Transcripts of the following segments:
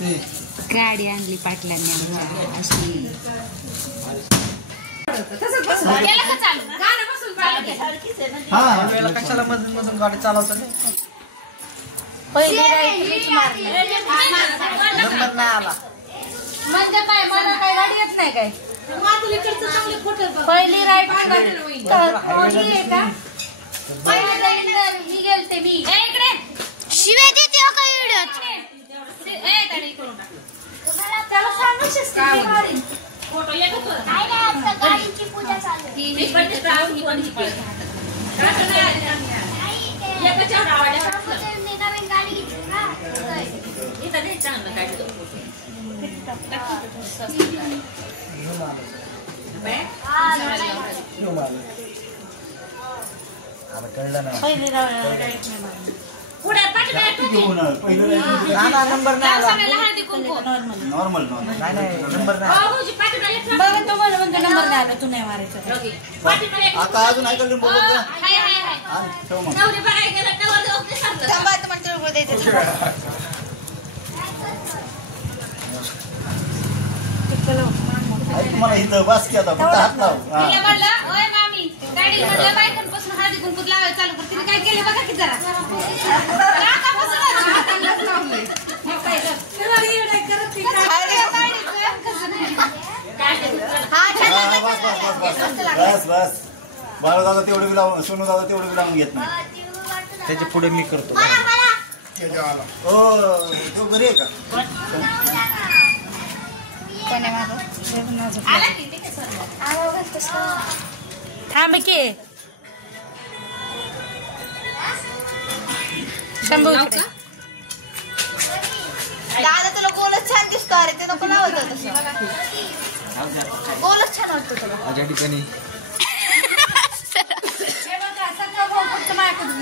गाडी आणली पाटलांनी अशी कशाला मधून मधून गाडी चालवतात नंबर नाही आला म्हणजे काय मला काय गाडी येत नाही काय पहिली राईड मी गेलते मी इकडे शिवाय देते का व्हिडिओत त्याला सांगूच फोटो येत होतो काय नाही आता गाडीची पूजा चालू आहे ही कोणची नवीन गाडी घेतली ना इथं नाही चांगलं काढलं पुढे नंबर नाही आला नॉर्मल नाही नंबर नाही नंबर नाही तू नाही मारायचं आता अजून ऐकलं लिंबू तुम्हाला इथं बस की आता फक्त हात लाव बायकांपासून हळदी कुंकू लावायला चालू कर तिने काय केले बघा की जरा बस बस बाळू दादा तेवढे बी लावून सोनू दादा तेवढे बी लावून घेत नाही त्याच्या पुढे मी करतो हो तू बरी आहे का थांब की शंभू दादा तुला गोलच छान दिसतो अरे ते नको लावत गोलच छान वाटतो तुला माझ्या ठिकाणी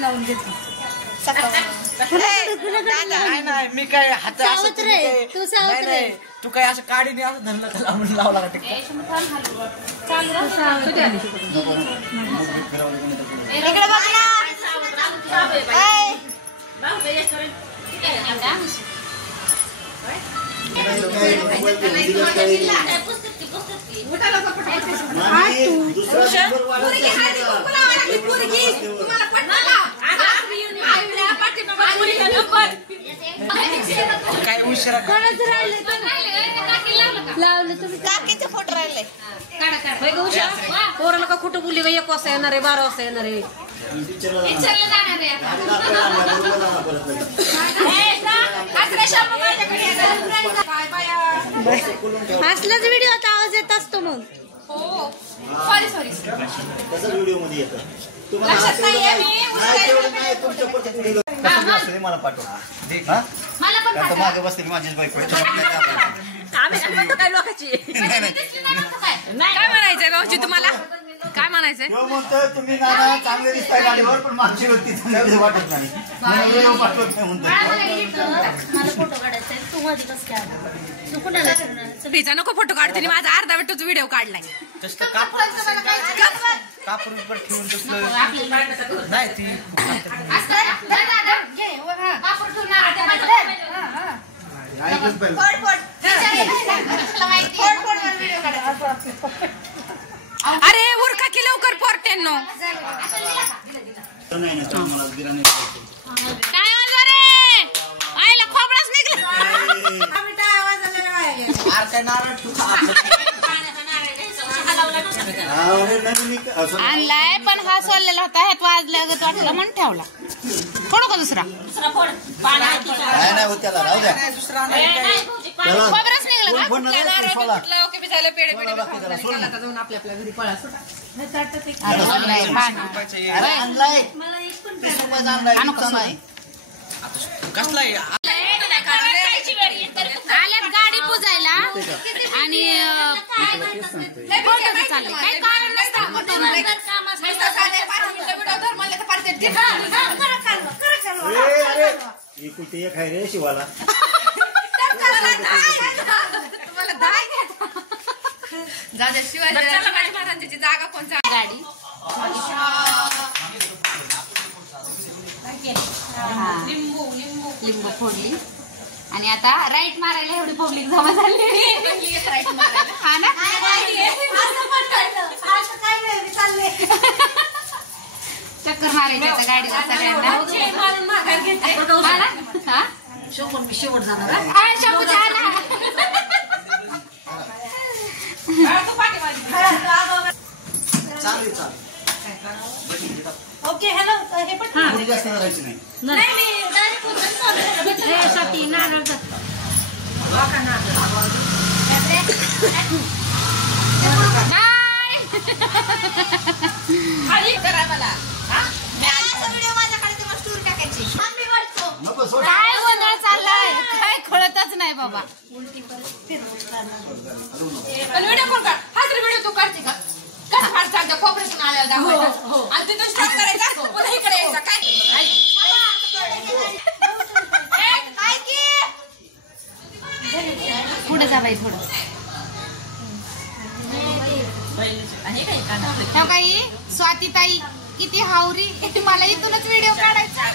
लावून घेतो मी काय हात तू काय असं काढीने असं धरलं त्याला म्हणून लावला का इकडे बघ ना काय उशिरा लावलं तुम्ही काकीचे फोटो राहिले पोराला का कुठं बोलली का 1 वाजता येणार आहे 12 वाजता येणार आहे असलाच व्हिडिओ आता आवाज येत असतो मग सॉरी कसं व्हिडिओ मध्ये येतं तुम्हाला मला पाठवा मागे बसते माझीच बायको काय लोकांची काय म्हणायचंय भाऊजी तुम्हाला काय म्हणायचंय म्हणतोय तुम्ही नाना चांगले दिसताय गाडीवर पण मागची व्यक्ती चांगली वाटत नाही पाठवत नाही म्हणतो तिचा नको फोटो काढते माझा अर्धा वेळच व्हिडिओ काढलाय कापूर ठेवून तसलं नाही ती अरे उरका की लवकर पोरट्यांनो काय रे आईला खोबराच निघला आणलाय पण हा सोडलेला होता ह्यात वाजल्या वाटलं म्हणून ठेवला फोडू का दुसरा खोबराच निघला पेढे पेढे जाऊन आपल्या घरी पळा आल्यात गाडी पुजायला आणि चालू काही कारण नसतं कुठे एक आहे रे शिवाला तुम्हाला दाय शिवाजी महाराजांची जागा कोणती गाडी लिंबू लिंबू लिंबू फोडली आणि आता राईट मारायला एवढी पब्लिक जमा झाली राईट मारायला. हा ना चक्कर मारायची आता गाडीला सगळ्यांना मारून माघार घेते. हा ना? हा? शेवट जाणार हा? हा, शंभू झाला. तू पाठीमागे. चालेल. ओके हॅलो हे पण एवढी जास्त करायची नाही. नाही मी डायरेक्ट खाली करा मला. नको सोड. काय गोंधळ चाललाय काय कळतच नाही बाबा. व्हिडिओ कॉल कर. हा तर व्हिडिओ तू करते का? कसं फार चालतं खोबऱ्यातून आल्यावर दाखवायचं आणि तिथून स्टॉप करायचा पुन्हा इकडे यायचा काय पुढे जा बाई थोडं. काही स्वातीताई किती हावरी मला इथूनच व्हिडिओ काढायचा.